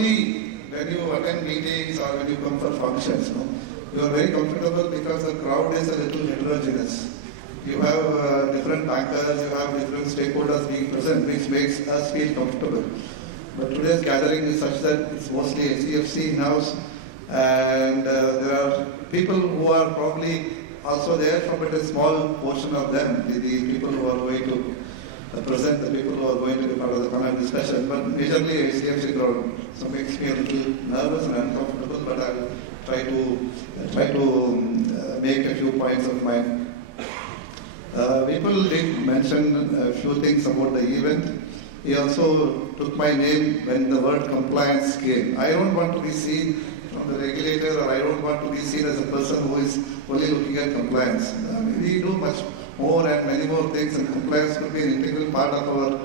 normally when you attend meetings or when you come for functions, you are very comfortable because the crowd is a little heterogeneous. You have different bankers, you have different stakeholders being present, which makes us feel comfortable. But today's gathering is such that it's mostly HDFC in-house, and there are people who are probably also there, but a small portion of them, the people who are going to present, the people who are going to be part of the panel discussion, but majorly HDFC crowd. So it makes me a little nervous and uncomfortable, but I'll try to make a few points of mine. People did mention a few things about the event. He also took my name when the word compliance came. I don't want to be seen from the regulator, or I don't want to be seen as a person who is only looking at compliance. We do much more and many more things, and compliance could be an integral part of our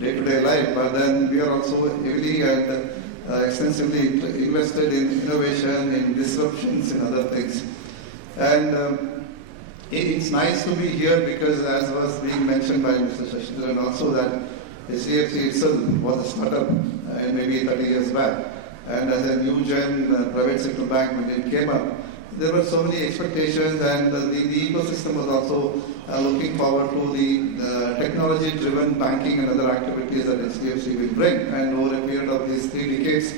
day-to-day life. But then we are also heavily and extensively invested in innovation, in disruptions, in other things. And it's nice to be here because, as was being mentioned by Mr. Ishitva, also that HDFC itself was a startup maybe 30 years back. And as a new gen private sector bank, when it came up, there were so many expectations, and the ecosystem was also looking forward to the technology-driven banking and other activities that HDFC will bring. And over a period of these 3 decades,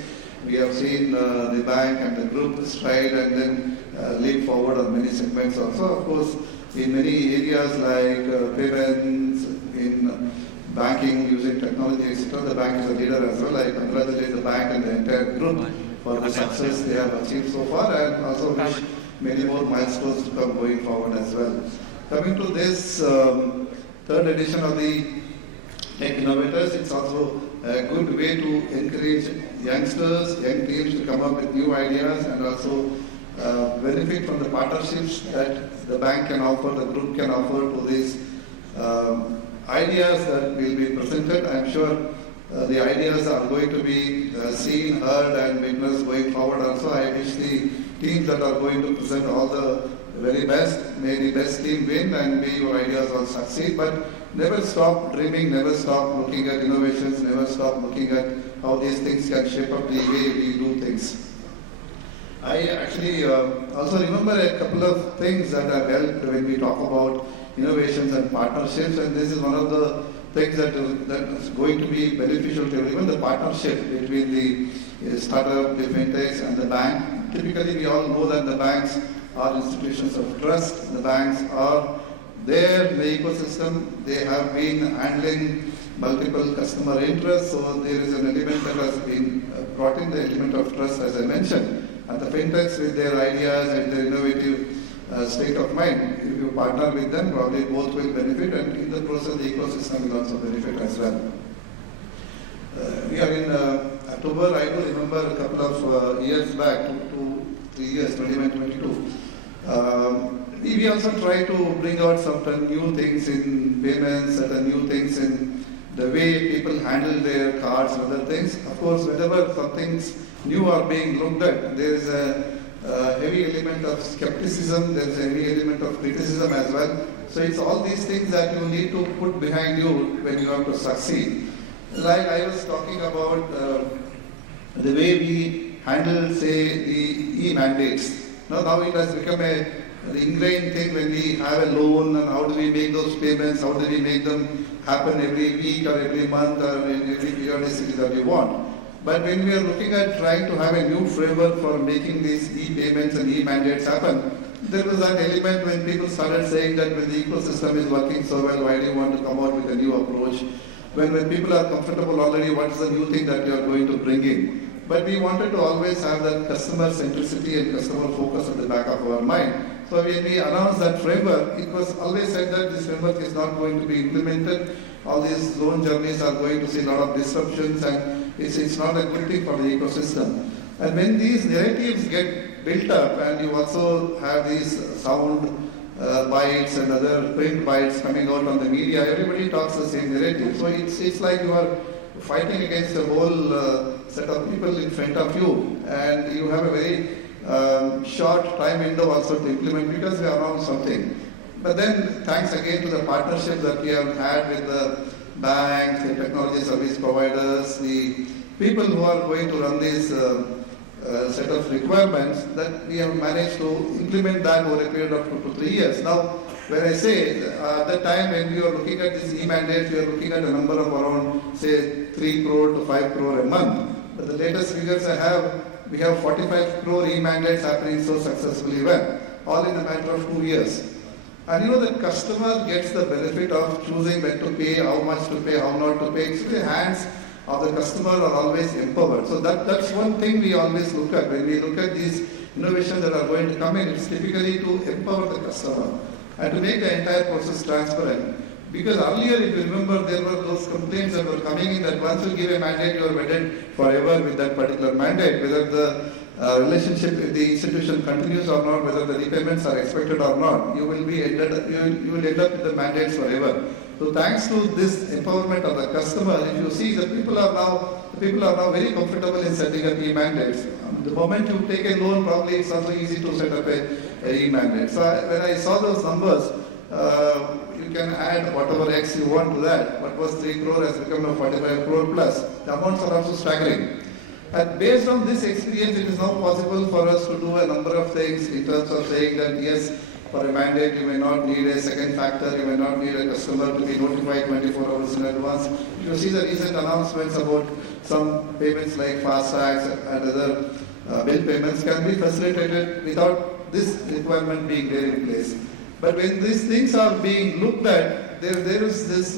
we have seen the bank and the group stride and then leap forward on many segments also. Of course, in many areas like payments, in banking, using technology, etc., the bank is a leader as well. I congratulate the bank and the entire group for the success they have achieved so far, and also wish many more milestones to come going forward as well. Coming to this 3rd edition of the Tech Innovators, it's also a good way to encourage youngsters, young teams to come up with new ideas and also benefit from the partnerships that the bank can offer, the group can offer to these ideas that will be presented. I'm sure the ideas are going to be seen, heard, and witnessed going forward. Also, I wish the teams that are going to present all the very best. May the best team win and may your ideas all succeed. But never stop dreaming, never stop looking at innovations, never stop looking at how these things can shape up the way we do things. I actually also remember a couple of things that have helped when we talk about innovations and partnerships, and this is one of the things that is going to be beneficial to everyone, the partnership between the startup, the fintechs, and the bank. Typically, we all know that the banks are institutions of trust. The banks are there in the ecosystem. They have been handling multiple customer interests, so there is an element that has been brought in, the element of trust, as I mentioned. And the fintechs with their ideas and their innovative state of mind, if you partner with them, probably both will benefit, and in the process the ecosystem will also benefit as well. We are in October. I do remember a couple of years back, 3 years, 2022. We also try to bring out certain new things in payments, certain new things in the way people handle their cards and other things. Of course, whenever some things new are being looked at, there is a heavy element of skepticism, there is a heavy element of criticism as well. So it's all these things that you need to put behind you when you have to succeed. Like I was talking about the way we handle, say, the e-mandates. Now it has become an ingrained thing when we have a loan, and how do we make those payments, how do we make them happen every week or every month or in every periodicity that we want. But when we are looking at trying to have a new framework for making these e-payments and e-mandates happen, there was an element when people started saying that when the ecosystem is working so well, why do you want to come out with a new approach? When people are comfortable already, what is the new thing that you are going to bring in? But we wanted to always have that customer centricity and customer focus at the back of our mind. So when we announced that framework, it was always said that this framework is not going to be implemented. All these loan journeys are going to see a lot of disruptions, and it's not a good thing for the ecosystem. And when these narratives get built up, and you also have these sound bites and other print bites coming out on the media, everybody talks the same narrative. So it's like you are fighting against a whole set of people in front of you, and you have a very short time window also to implement because we announced something. But then, thanks again to the partnership that we have had with the banks, the technology service providers, the people who are going to run these set of requirements, that we have managed to implement that over a period of 2 to 3 years. Now, when I say at the time when we are looking at this e-mandate, we are looking at a number of around, say, 3 crore to 5 crore a month. But the latest figures I have, we have 45 crore e-mandates happening so successfully well, all in a matter of 2 years. And the customer gets the benefit of choosing when to pay, how much to pay, how not to pay. So the hands of the customer are always empowered. So that's one thing we always look at. When we look at these innovations that are going to come in, it's typically to empower the customer and to make the entire process transparent. Because earlier, if you remember, there were those complaints that were coming in that once you give a mandate, you are wedded forever with that particular mandate, whether the relationship with the institution continues or not, whether the repayments are expected or not, you will end up with the mandates forever. So thanks to this empowerment of the customer, if you see, the people are now very comfortable in setting up e-mandates. The moment you take a loan, probably it's also easy to set up a e-mandate. So when I saw those numbers, you can add whatever X you want to that. What was 3 crore has become a 45 crore plus. The amounts are also staggering. And based on this experience, it is now possible for us to do a number of things in terms of saying that yes, for a mandate, you may not need a second factor, you may not need a customer to be notified 24 hours in advance. You see the recent announcements about some payments like FASTags and other bill payments can be facilitated without this requirement being there in place. But when these things are being looked at, there is this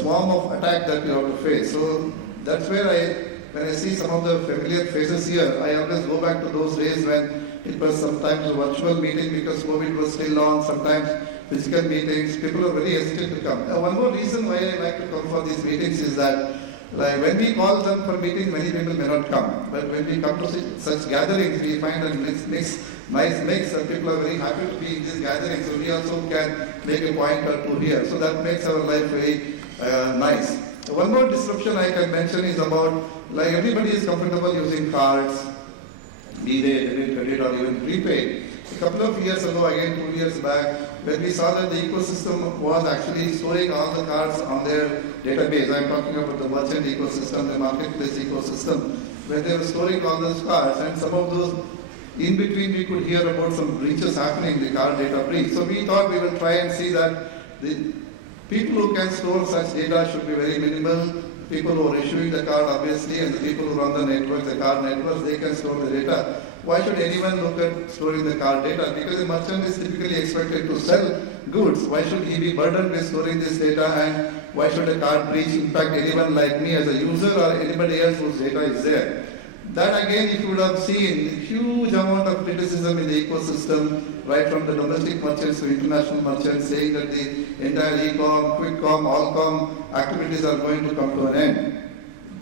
swarm of attack that you have to face. So that's where when I see some of the familiar faces here, I always go back to those days when it was sometimes a virtual meeting because COVID was still on, sometimes physical meetings. People are very hesitant to come. One more reason why I like to come for these meetings is that when we call them for meetings, many people may not come. But when we come to such gatherings, we find a nice mix, and people are very happy to be in these gatherings. So we also can make a point or two here. So that makes our life very nice. One more disruption I can mention is about, everybody is comfortable using cards, be they debit, credit, or even prepaid. A couple of years ago, again 2 years back, when we saw that the ecosystem was actually storing all the cards on their database, I'm talking about the merchant ecosystem, the marketplace ecosystem, where they were storing all those cards, and some of those, in between we could hear about some breaches happening, the card data breach. So we thought we will try and see that the people who can store such data should be very minimal. People who are issuing the card, obviously, and the people who run the network, the card networks, they can store the data. Why should anyone look at storing the card data? Because the merchant is typically expected to sell goods. Why should he be burdened with storing this data, and why should a card breach impact anyone like me as a user or anybody else whose data is there? That again, if you would have seen, huge amount of criticism in the ecosystem, right from the domestic merchants to international merchants, saying that the entire e-com, quick-com, all-com activities are going to come to an end.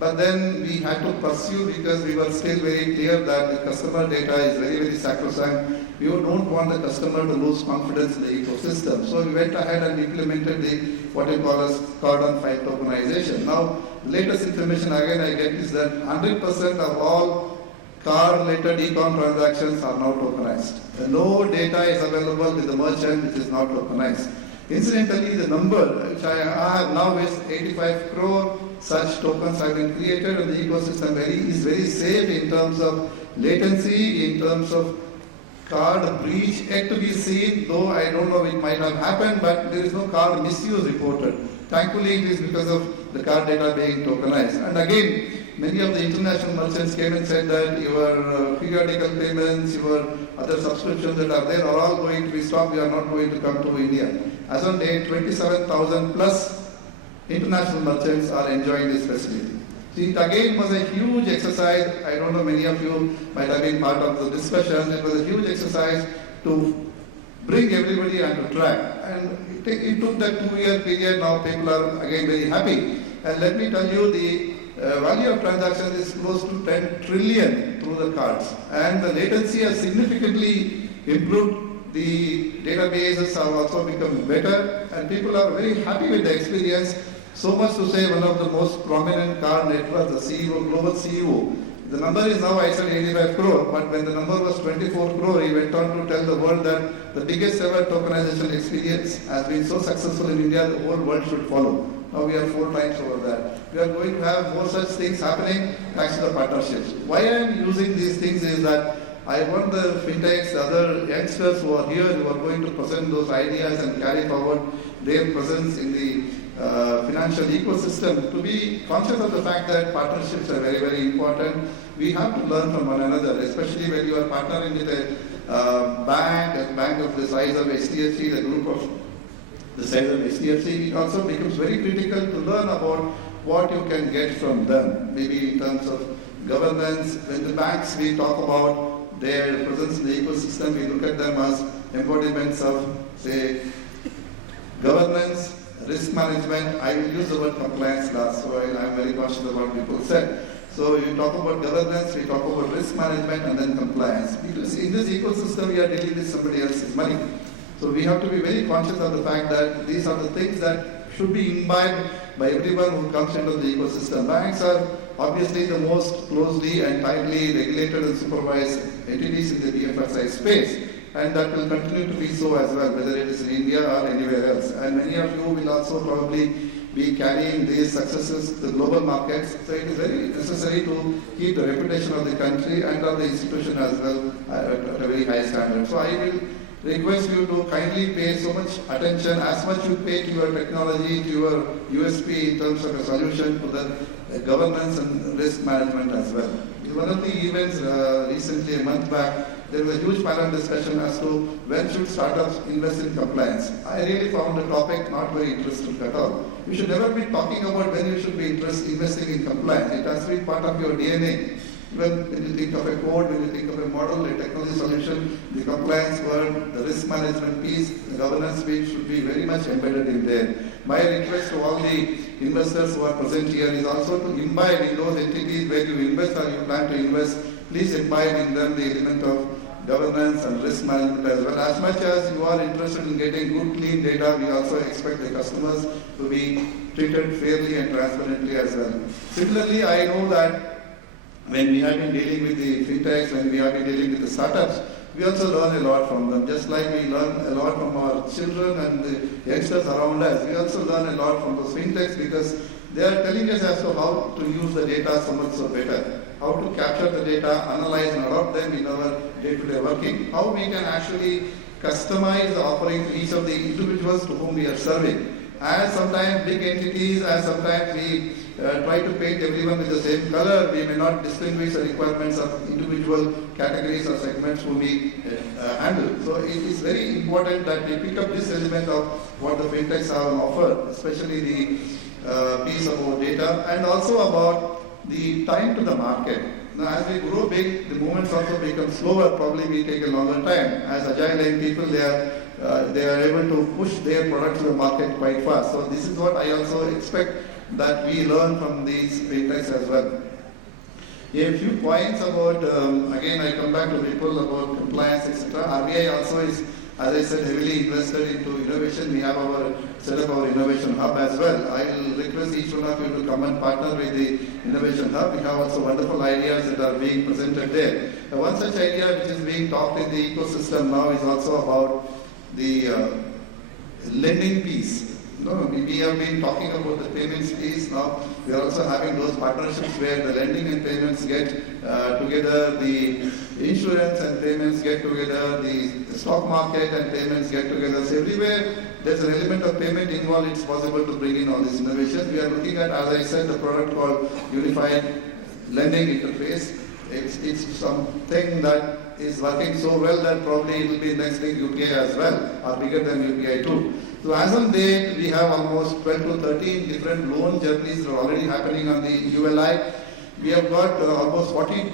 But then we had to pursue because we were still very clear that the customer data is very, very sacrosanct. We don't want the customer to lose confidence in the ecosystem. So we went ahead and implemented what we call as card-on-file tokenization. Now, the latest information again I get is that 100% of all card-related e-com transactions are now tokenized. No data is available with the merchant which is not tokenized. Incidentally, the number which I have now is 85 crore such tokens have been created, and the ecosystem is very safe in terms of latency, in terms of card breach yet to be seen, though I don't know it might have happened, but there is no card misuse reported. Thankfully, it is because of the card data being tokenized. And again, many of the international merchants came and said that your periodical payments, your other subscriptions that are there are all going to be stopped. We are not going to come to India. As on date, 27,000 plus international merchants are enjoying this facility. See, it again was a huge exercise. I don't know, many of you might have been part of the discussion. It was a huge exercise to bring everybody onto track. And it took that 2-year period. Now people are again very happy. And let me tell you, the value of transactions is close to 10 trillion through the cards. And the latency has significantly improved. The databases have also become better. And people are very happy with the experience. So much to say, one of the most prominent card networks, the CEO, global CEO, the number is now, I said 85 crore, but when the number was 24 crore, he went on to tell the world that the biggest ever tokenization experience has been so successful in India, the whole world should follow. Now we are 4 times over that. We are going to have more such things happening thanks to the partnerships. Why I am using these things is that I want the fintechs, the other youngsters who are here, who are going to present those ideas and carry forward their presence in the financial ecosystem, to be conscious of the fact that partnerships are very, very important. We have to learn from one another, especially when you are partnering with a bank of the size of HDFC, the group of the size of HDFC. It also becomes very critical to learn about what you can get from them, maybe in terms of governance. When the banks, we talk about their presence in the ecosystem, we look at them as embodiments of, say, governance, risk management. I will use the word compliance last, so I am very cautious about what people said. So we talk about governance, we talk about risk management, and then compliance. Because in this ecosystem, we are dealing with somebody else's money. So we have to be very conscious of the fact that these are the things that should be imbibed by everyone who comes into the ecosystem. Banks are obviously the most closely and tightly regulated and supervised entities in the BFSI space, and that will continue to be so as well, whether it is in India or anywhere else. And many of you will also probably be carrying these successes to the global markets, so it is very necessary to keep the reputation of the country and of the institution as well at a very high standard. So I will request you to kindly pay so much attention, as much you pay to your technology, to your USP in terms of a solution, to the governance and risk management as well. In one of the events recently, a month back, there was a huge panel discussion as to when should startups invest in compliance. I really found the topic not very interesting at all. You should never be talking about when you should be investing in compliance. It has to be part of your DNA. Even when you think of a code, when you think of a model, a technology solution, the compliance word, the risk management piece, the governance piece should be very much embedded in there. My request to all the investors who are present here is also to imbibe in those entities where you invest or you plan to invest, please imbibe in them the element of governance and risk management as well. As much as you are interested in getting good, clean data, we also expect the customers to be treated fairly and transparently as well. Similarly, I know that when we have been dealing with the fintechs, when we have been dealing with the startups, we also learn a lot from them. Just like we learn a lot from our children and the youngsters around us, we also learn a lot from those fintechs because they are telling us as to how to use the data so much so better, how to capture the data, analyze and adopt them in our day-to-day working, how we can actually customize the offering to each of the individuals to whom we are serving. As sometimes big entities, as sometimes we try to paint everyone with the same color, we may not distinguish the requirements of individual categories or segments whom we handle. So it is very important that we pick up this element of what the fintechs have on offer, especially the piece about data and also about the time to the market. Now, as we grow big, the movements also become slower, probably we take a longer time. As agile people, they are able to push their product to the market quite fast. So this is what I also expect that we learn from these fintechs as well. A few points about, again I come back to people about compliance, etc. RBI also is, as I said, heavily invested into innovation. We have set up our innovation hub as well. I will request each one of you to come and partner with the innovation hub. We have also wonderful ideas that are being presented there. One such idea which is being talked in the ecosystem now is also about the lending piece. We have been talking about the payments piece. Now we are also having those partnerships where the lending and payments get together, the insurance and payments get together, the stock market and payments get together. So everywhere there's an element of payment involved, it's possible to bring in all these innovations. We are looking at, as I said, the product called Unified Lending Interface. It's something that is working so well that probably it will be next big UPI as well, or bigger than UPI too. So as on date, we have almost 12 to 13 different loan journeys that are already happening on the ULI. We have got almost 40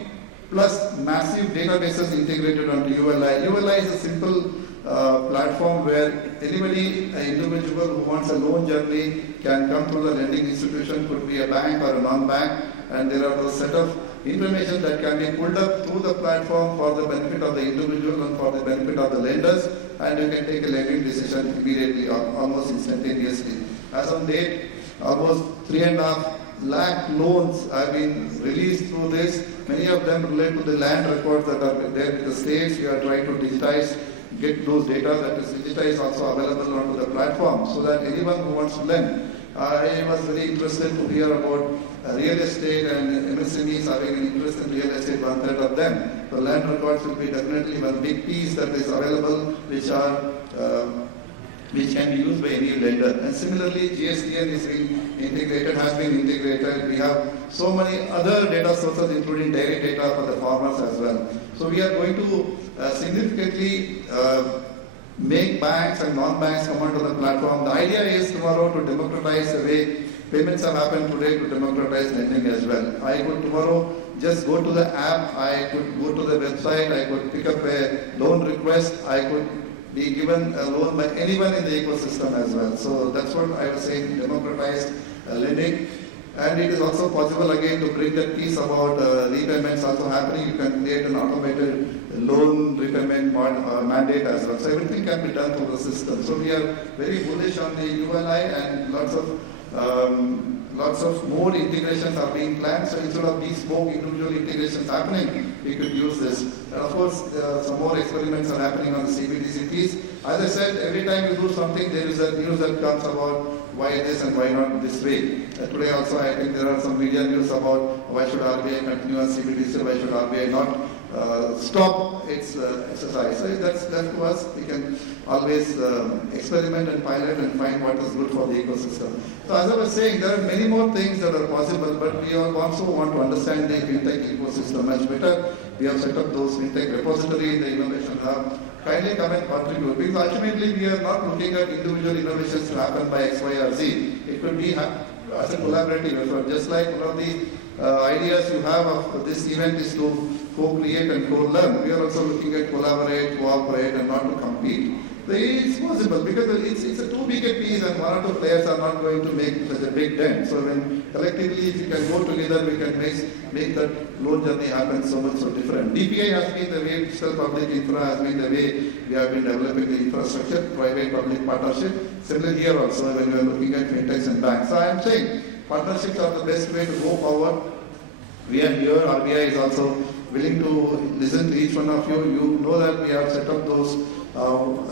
plus massive databases integrated onto ULI. ULI is a simple platform where anybody, an individual who wants a loan journey can come to the lending institution, could be a bank or a non-bank, and there are those set of information that can be pulled up through the platform for the benefit of the individual and for the benefit of the lenders, and you can take a lending decision immediately or almost instantaneously. As on date, almost 3.5 lakh loans have been released through this. Many of them relate to the land records that are there in the states. We are trying to digitize, get those data that is digitized also available onto the platform so that anyone who wants to lend I was very interested to hear about real estate and MSMEs having an interest in real estate, one-third of them. So land records will be definitely one big piece that is available, which can be used by any lender. And similarly, GSTN is being integrated, has been integrated. We have so many other data sources, including dairy data for the farmers as well. So we are going to significantly make banks and non-banks come onto the platform. The idea is tomorrow to democratize the way payments have happened today, to democratize lending as well. I could tomorrow just go to the app, I could go to the website, I could pick up a loan request, I could be given a loan by anyone in the ecosystem as well. So that's what I was saying, democratized lending. And it is also possible again to bring that piece about repayments also happening. You can create an automated loan repayment mandate as well. So everything can be done through the system. So we are very bullish on the ULI, and lots of more integrations are being planned. So instead of these more individual integrations happening, we could use this. And of course, some more experiments are happening on the CBDC piece. As I said, every time you do something, there is a news that comes about why this and why not this way. Today also, I think there are some media news about why should RBI continue on CBDC, why should RBI not stop its exercise. So that's to us. We can always experiment and pilot and find what is good for the ecosystem. So as I was saying, there are many more things that are possible, but we also want to understand the FinTech ecosystem much better. We have set up those FinTech repository in the Innovation Hub. Kindly come and contribute, because ultimately we are not looking at individual innovations to happen by X, Y, or Z. It could be as a collaborative effort. Just like one of the ideas you have of this event is to co-create and co-learn. We are also looking at collaborate, cooperate, and not to compete. So it's possible, because it's a too big a piece, and one or two players are not going to make such a big dent. So when collectively, if we can go together, we can make that loan journey happen so much so different. DPI has been the way, digital public infra has been the way we have been developing the infrastructure, private-public partnership. Similarly here also, when we are looking at fintechs and banks. So I am saying partnerships are the best way to go forward. We are here, RBI is also willing to listen to each one of you. You know that we have set up those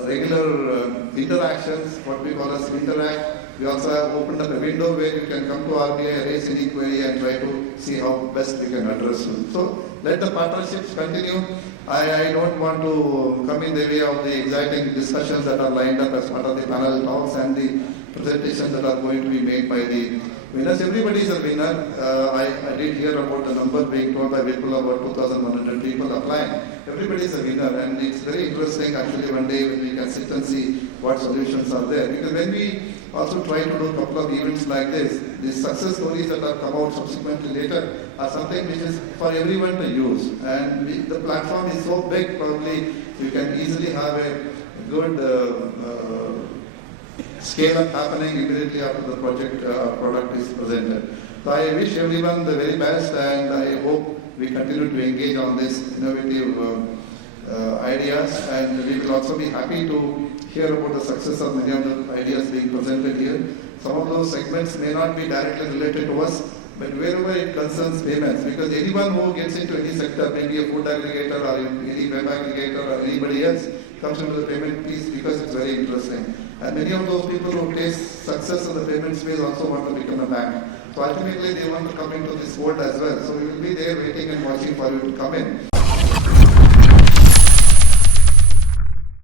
regular interactions, what we call as Interact. We also have opened up a window where you can come to RBI, raise any query, and try to see how best we can address you. So let the partnerships continue. I don't want to come in the way of the exciting discussions that are lined up as part of the panel talks and the presentations that are going to be made by the winners. Everybody is a winner. I did hear about the number being told by people, about 2,100 people applying. Everybody is a winner, and it's very interesting actually one day when we can sit and see what solutions are there. Because when we also try to do a couple of events like this, the success stories that have come out subsequently later are something which is for everyone to use. And the platform is so big, probably you can easily have a good scale-up happening immediately after the product is presented. So I wish everyone the very best, and I hope we continue to engage on this innovative ideas, and we will also be happy to hear about the success of many of the ideas being presented here. Some of those segments may not be directly related to us, but wherever it concerns payments, because anyone who gets into any sector, maybe a food aggregator or any web aggregator or anybody else, comes into the payment piece because it's very interesting. And many of those people who taste success in the payment space also want to become a bank. So ultimately they want to come into this world as well. So we will be there waiting and watching for you to come in.